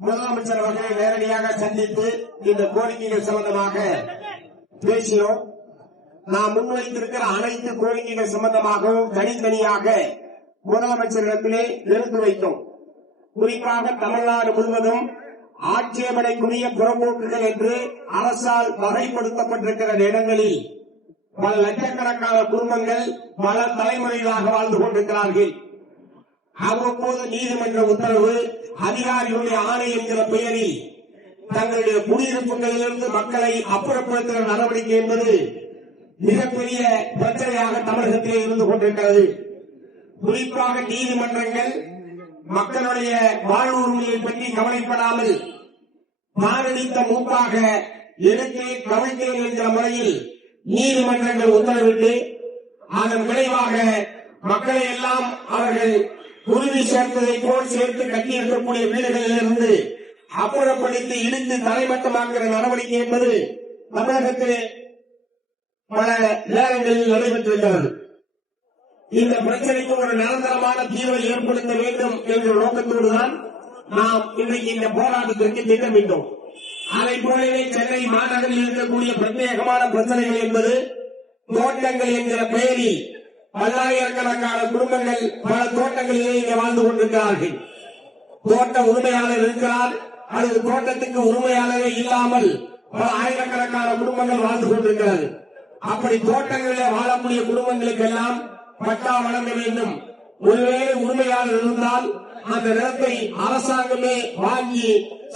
முதலமைச்சர் அவர்களை நேரடியாக சந்தித்து இந்த கோரிக்கைகள் சம்பந்தமாக பேசினோம். நாம் முன்வைத்திருக்கிற அனைத்து கோரிக்கைகள் சம்பந்தமாகவும் தனித்தனியாக முதலமைச்சரிடத்திலே எடுத்து வைத்தோம். குறிப்பாக தமிழ்நாடு முழுவதும் ஆட்சேபனைக்குரிய புறம்போக்குகள் என்று அரசால் வகைப்படுத்தப்பட்டிருக்கிற இடங்களில் பல லட்சக்கணக்கான குடும்பங்கள் பல தலைமுறைகளாக வாழ்ந்து கொண்டிருக்கிறார்கள். அவ்வப்போது நீதிமன்ற உத்தரவு, அதிகாரிகளுடைய ஆணை என்கிற பெயரில் தங்களுடைய குடியிருப்புகளிலிருந்து மக்களை அப்புறப்படுத்துகிற நடவடிக்கை என்பது மிகப்பெரிய பிரச்சனையாக தமிழகத்திலே இருந்து கொண்டிருக்கிறது. குறிப்பாக நீதிமன்றங்கள் மக்களுடைய வாழ்வுரிமையை பற்றி கவலைப்படாமல் மாரடித்த மூப்பாக எடுத்தே கவிழ்த்தேன் என்கிற முறையில் நீதிமன்றங்கள் உத்தரவிட்டு அதன் விளைவாக மக்களை எல்லாம் அவர்கள் உறுதி சேர்த்ததை போல் சேர்த்து கட்டியிருக்கக்கூடிய வீடுகளிலிருந்து அப்புறப்படுத்தி இடித்து தலைமட்டமாக்குகிற நடவடிக்கை என்பது தமிழகத்திலே பல நேரங்களில் நடைபெற்றிருக்கிறது. இந்த பிரச்சனைக்கு ஒரு நிரந்தரமான தீர்வை ஏற்படுத்த வேண்டும் என்ற நோக்கத்தோடுதான் நாம் இன்றைக்கு இந்த போராட்டத்திற்கு திட்டமிட்டோம். அதை போலவே சென்னை மாநகரில் இருக்கக்கூடிய பிரத்யேகமான பிரச்சனைகள் என்பது தோட்டங்கள் என்கிற பெயரில் பல்லாயிரக்கணக்கான குடும்பங்கள் பல தோட்டங்களிலே இங்கே வாழ்ந்து கொண்டிருக்கிறார்கள். தோட்ட உரிமையாளர் இருக்கிறார், அல்லது தோட்டத்துக்கு உரிமையாளரே இல்லாமல் பல ஆயிரக்கணக்கான குடும்பங்கள் வாழ்ந்து கொண்டிருக்கிறது. அப்படி தோட்டங்களிலே வாழக்கூடிய குடும்பங்களுக்கு எல்லாம் பட்டா வழங்க வேண்டும். ஒருவேளை உரிமையாளர் இருந்தால் அந்த நிலத்தை அரசாங்கமே வாங்கி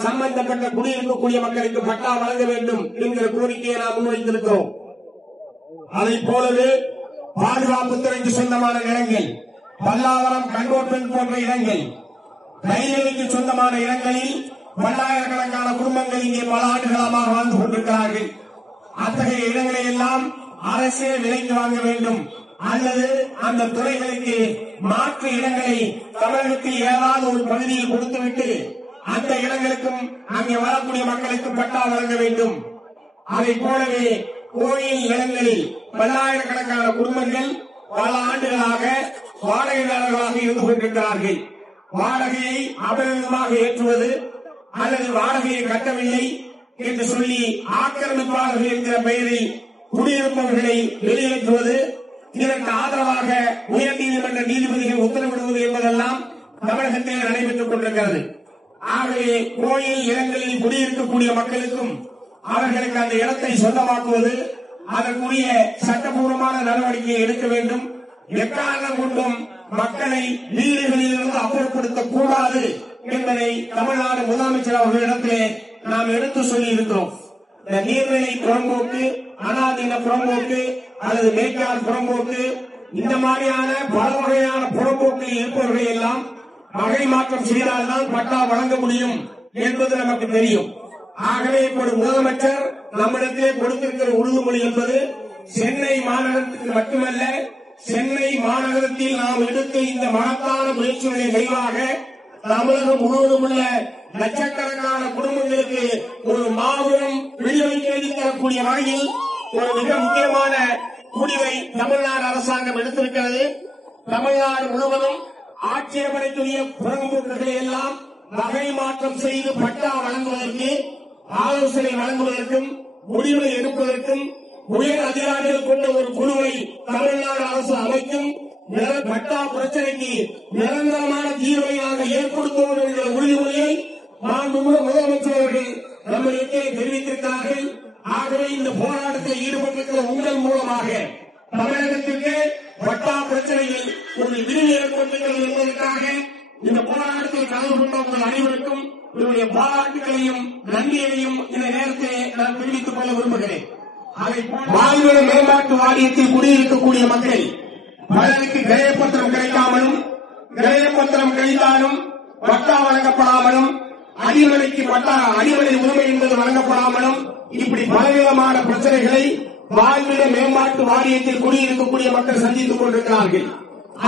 சம்பந்தப்பட்ட குடியிருக்கக்கூடிய மக்களுக்கு பட்டா வழங்க வேண்டும் என்கிற கோரிக்கையை நாம் முன்வைத்திருக்கிறோம். அதை போலவே பாதுகாப்புத்துறைக்கு சொந்தமான இடங்கள், பல்லாவரம், கண்டோட்டன் போன்ற இடங்கள், ரயில்வேக்கு சொந்தமான இடங்களில் பல்லாயிரக்கணக்கான குடும்பங்கள் இங்கே பல ஆண்டுகாலமாக வாழ்ந்து கொண்டிருக்கிறார்கள். அத்தகைய இடங்களை எல்லாம் அரசே விலைக்கு வாங்க வேண்டும், அல்லது அந்த துறைகளுக்கு மாற்று இடங்களை தமிழகத்தில் ஏதாவது ஒரு பகுதியில் கொடுத்துவிட்டு அந்த இடங்களுக்கும் அங்கே வரக்கூடிய மக்களுக்கு பட்டா வழங்க வேண்டும். அதை போலவே கோயில் இடங்களில் பல்லாயிரக்கணக்கான குடும்பங்கள் பல ஆண்டுகளாக வாடகைதாரர்களாக இருந்து கொண்டிருக்கிறார்கள். வாடகையை அபரிதமாக ஏற்றுவது அல்லது வாடகையை கட்டவில்லை என்று சொல்லி ஆக்கிரமிப்பாளர்கள் என்கிற பெயரில் குடியிருப்பவர்களை வெளியேற்றுவது, இதற்கு ஆதரவாக உயர்நீதிமன்ற நீதிபதிகள் உத்தரவிடுவது என்பதெல்லாம் தமிழகத்தில் நடைபெற்றுக் கொண்டிருக்கிறது. ஆகவே கோயில் இடங்களில் குடியிருக்கக்கூடிய மக்களுக்கும் அவர்களுக்கு அந்த இடத்தை சொந்தமாக்குவது, அதற்குரிய சட்டபூர்வமான நடவடிக்கையை எடுக்க வேண்டும். எக்காரணம் கொண்டும் மக்களை வீடுகளிலிருந்து அப்புறப்படுத்தக் கூடாது என்பதை தமிழ்நாடு முதலமைச்சர் அவர்களிடத்திலே நாம் எடுத்து சொல்லி இருக்கிறோம். இந்த நீர்நிலை புறம்போக்கு, அனாதீன புறம்போக்கு அல்லது மேற்கால் புறம்போக்கு, இந்த மாதிரியான பல வகையான புறம்போக்கில் இருப்பவர்களை எல்லாம் வகை மாற்றம் செய்தால்தான் பட்டா வழங்க முடியும் என்பது நமக்கு தெரியும். ஆகவே இப்போது முதலமைச்சர் நம்மிடத்திலே கொடுத்திருக்கிற உறுதிமொழி என்பது சென்னை மாநகரத்துக்கு மட்டுமல்ல, சென்னை மாநகரத்தில் நாம் எடுத்த இந்த மகத்தான முயற்சிகளின் விளைவாக தமிழகம் முழுவதும் உள்ள லட்சக்கணக்கான குடும்பங்களுக்கு ஒரு மாபெரும் விடுதலை தேடி தரக்கூடிய வகையில் ஒரு மிக முக்கியமான முடிவை தமிழ்நாடு அரசாங்கம் எடுத்திருக்கிறது. தமிழ்நாடு முழுவதும் ஆட்சேபனைக்குரிய புறம்போக்குகளை எல்லாம் வகை மாற்றம் செய்து பட்டா வழங்குவதற்கு, ஆலோசனை வழங்குவதற்கும், முடிவை எடுப்பதற்கும் உயர் அதிகாரிகள் கொண்ட ஒரு குழுவை தமிழ்நாடு அரசு அமைக்கும். பட்டா பிரச்சனைக்கு நிரந்தரமான தீர்வை நாங்கள் ஏற்படுத்துவோம் என்ற உறுதிமொழியை முதலமைச்சர் அவர்கள் நம்மளுக்கே தெரிவித்திருக்கிறார்கள். ஆகவே இந்த போராட்டத்தில் ஈடுபட்டிருக்கிற உங்கள் மூலமாக தமிழகத்திற்கு பட்டா பிரச்சனையில் ஒரு விரிவு ஏற்பட்டிருக்கிறது என்பதற்காக இந்த போராட்டத்தில் கலந்து கொண்ட உங்கள் அனைவருக்கும் என்னுடைய பாராட்டுகளையும் நன்றியையும் இந்த நேரத்தில் நான் தெரிவித்துக் கொள்ள விரும்புகிறேன். வாழ்விட மேம்பாட்டு வாரியத்தில் குடியிருக்கக்கூடிய மக்கள் பலருக்கு கிரயப்பத்திரம் கிடைக்காமலும், கிரயப்பத்திரம் கிடைத்தாலும் பட்டா வழங்கப்படாமலும், அடிமனைக்கு பட்டா அடிமனை உரிமை என்பது வழங்கப்படாமலும், இப்படி பலவிதமான பிரச்சனைகளை வாழ்விட மேம்பாட்டு வாரியத்தில் குடியிருக்கக்கூடிய மக்கள் சந்தித்துக் கொண்டிருக்கிறார்கள்.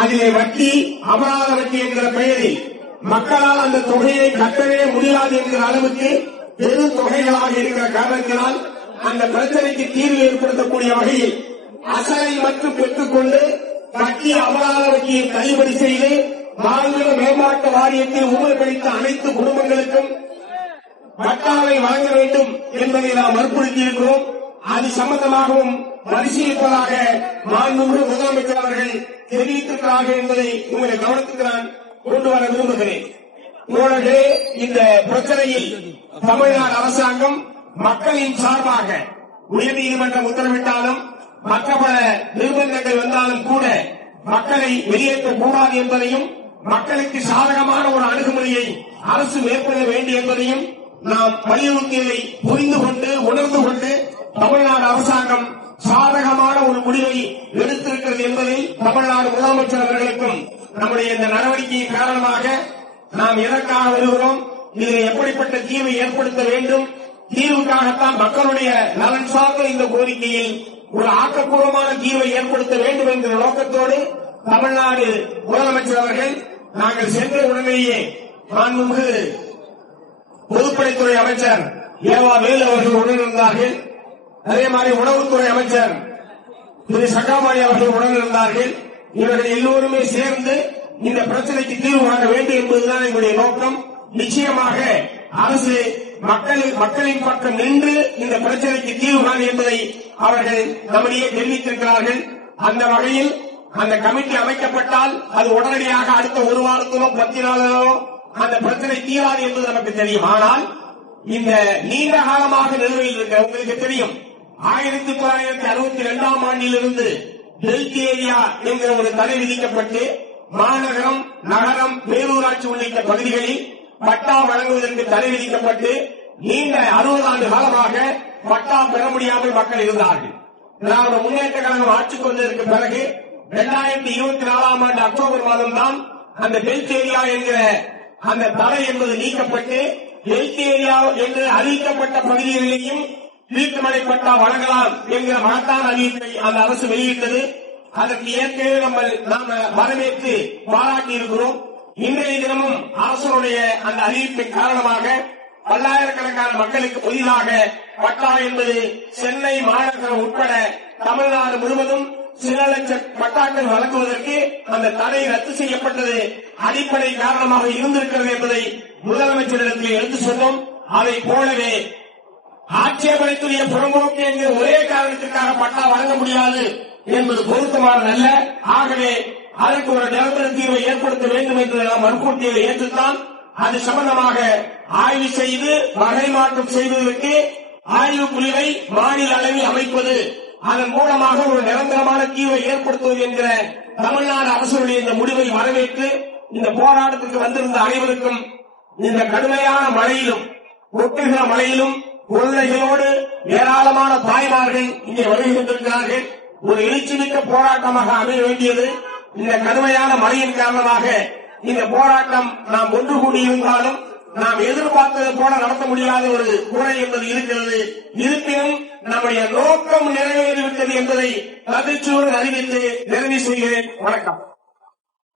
அதிலே வட்டி, அபராத வட்டி என்கிற பெயரில் மக்களால் அந்த தொகையை கட்டவே முடியாது என்கிற அளவுக்கு பெரும் தொகைகளாக இருக்கிற காரணத்தினால் அந்த பிரச்சனைக்கு தீர்வு ஏற்படுத்தக்கூடிய வகையில் அசலை மட்டும் பெற்றுக்கொண்டு வட்டி, அபராத வட்டியை தள்ளுபடி செய்து வாழ்விட மேம்பாட்டு வாரியத்தில் ஊழல் கழித்த அனைத்து குடும்பங்களுக்கும் பட்டாவை வழங்க வேண்டும் என்பதை நாம் வற்புறுத்தி இருக்கிறோம். அது சம்பந்தமாகவும் பரிசீலிப்பதாக மாண்புமிகு முதலமைச்சர் அவர்கள் தெரிவித்திருக்கிறார்கள் என்பதை உங்களை கவனத்துக்கு நான் கொண்டு வர விரும்புகிறேன். தோழர்களே, இந்த பிரச்சனையில் தமிழ்நாடு அரசாங்கம் மக்களின் சார்பாக உயர்நீதிமன்றம் உத்தரவிட்டாலும் மற்ற பல நிர்பந்தங்கள் வந்தாலும் கூட மக்களை வெளியேற்றக்கூடாது என்பதையும் மக்களுக்கு சாதகமான ஒரு அணுகுமுறையை அரசு மேற்கொள்ள வேண்டும் என்பதையும் நாம் வலியுறுத்தியதை புரிந்து கொண்டு உணர்ந்து கொண்டு தமிழ்நாடு அரசாங்கம் சாதகமான ஒரு முடிவை எடுத்திருக்கிறது என்பதை தமிழ்நாடு முதலமைச்சர் அவர்களுக்கும் நம்முடைய இந்த நடவடிக்கையின் காரணமாக நாம் எதற்காக வருகிறோம், இதில் எப்படிப்பட்ட தீர்வை ஏற்படுத்த வேண்டும், தீர்வுக்காகத்தான் மக்களுடைய நலன் சார்ந்த இந்த கோரிக்கையில் ஒரு ஆக்கப்பூர்வமான தீர்வை ஏற்படுத்த வேண்டும் என்கிற நோக்கத்தோடு தமிழ்நாடு முதலமைச்சர் அவர்கள் நாங்கள் சென்ற உடனேயே மாண்புமிகு பொதுப்பணித்துறை அமைச்சர் ஏவா வேலு அவர்கள் உடனிருந்தார்கள். அதே மாதிரி உணவுத்துறை அமைச்சர் திரு சகாமணி அவர்கள் உடனிருந்தார்கள். இவர்கள் எல்லோருமே சேர்ந்து இந்த பிரச்சனைக்கு தீர்வு காண வேண்டும் என்பதுதான் எங்களுடைய நோக்கம். நிச்சயமாக அரசு மக்களின் பக்கம் நின்று இந்த பிரச்சனைக்கு தீர்வு காண என்பதை அவர்கள் நம்மிடையே தெரிவித்திருக்கிறார்கள். அந்த வகையில் அந்த கமிட்டி அமைக்கப்பட்டால் அது உடனடியாக அடுத்த ஒரு வாரத்திலோ 10 நாளிலோ அந்த பிரச்சனை தீராது என்பது நமக்கு தெரியும். ஆனால் இந்த நீண்ட காலமாக நிலுவையில் இருக்க உங்களுக்கு தெரியும், 1962ஆம் ஆண்டிலிருந்து டெல்டா ஏரியா என்கிற ஒரு தடை விதிக்கப்பட்டு மாநகரம், நகரம், பேரூராட்சி உள்ளிட்ட பகுதிகளில் பட்டா வழங்குவதற்கு தடை விதிக்கப்பட்டு நீண்ட 60 ஆண்டு காலமாக பட்டா பெற முடியாமல் மக்கள் இருந்தார்கள். திராவிட முன்னேற்ற கழகம் ஆட்சிக்கு வந்ததற்கு பிறகு 2024ஆம் ஆண்டு அக்டோபர் மாதம் தான் அந்த டெல்டா ஏரியா என்கிற அந்த தடை என்பது நீக்கப்பட்டு டெல்டா ஏரியா என்று அறிவிக்கப்பட்ட பகுதிகளிலேயும் வீட்டுமனை பட்டா வழங்கலாம் என்கிற மகத்தான அறிவிப்பை அந்த அரசு வெளியிட்டது. அதற்கு ஏற்கனவே நாம் வரவேற்று பாராட்டி இருக்கிறோம். இன்றைய தினமும் அரசுடைய அந்த அறிவிப்பின் காரணமாக பல்லாயிரக்கணக்கான மக்களுக்கு புதிதாக பட்டா என்பது சென்னை மாநகரம் உட்பட தமிழ்நாடு முழுவதும் சில லட்சம் பட்டாக்கள் வழங்குவதற்கு அந்த தடை ரத்து செய்யப்பட்டது அடிப்படை காரணமாக இருந்திருக்கிறது என்பதை முதலமைச்சரிடத்தில் எடுத்து சொன்னோம். அதை போலவே ஆட்சேபனைக்குரிய புறம்போக்கு என்கிற ஒரே காரணத்திற்காக பட்டா வழங்க முடியாது என்பது பொருத்தமானதல்ல. ஆகவே அதற்கு ஒரு நிரந்தர தீர்வை ஏற்படுத்த வேண்டும் என்று நாம் வற்புறுத்தியதை ஏற்றுத்தான் அது சம்பந்தமாக ஆய்வு செய்து வகை மாற்றம் செய்வதற்கு ஆய்வு குழுவை மாநில அளவில் அமைப்பது, அதன் மூலமாக ஒரு நிரந்தரமான தீர்வை ஏற்படுத்துவது என்கிற தமிழ்நாடு அரசுடைய இந்த முடிவை வரவேற்று இந்த போராட்டத்திற்கு வந்திருந்த அனைவருக்கும் இந்த கடுமையான மழையிலும் கொட்டுகிற மழையிலும் குழந்தைகளோடு ஏராளமான தாய்மார்கள் இங்கே வருகின்றிருக்கிறார்கள். ஒரு எழுச்சிமிக்க போராட்டமாக அமைய வேண்டியது. இந்த கடுமையான மழையின் காரணமாக இந்த போராட்டம் நாம் ஒன்று கூடியிருந்தாலும் நாம் எதிர்பார்த்தது போல நடத்த முடியாத ஒரு குறை என்பது இருக்கிறது. இருப்பினும் நம்முடைய நோக்கம் நிறைவேறிவிட்டது என்பதை மகிழ்ச்சியோடு அறிவித்து நிறைவு செய்கிறேன். வணக்கம்.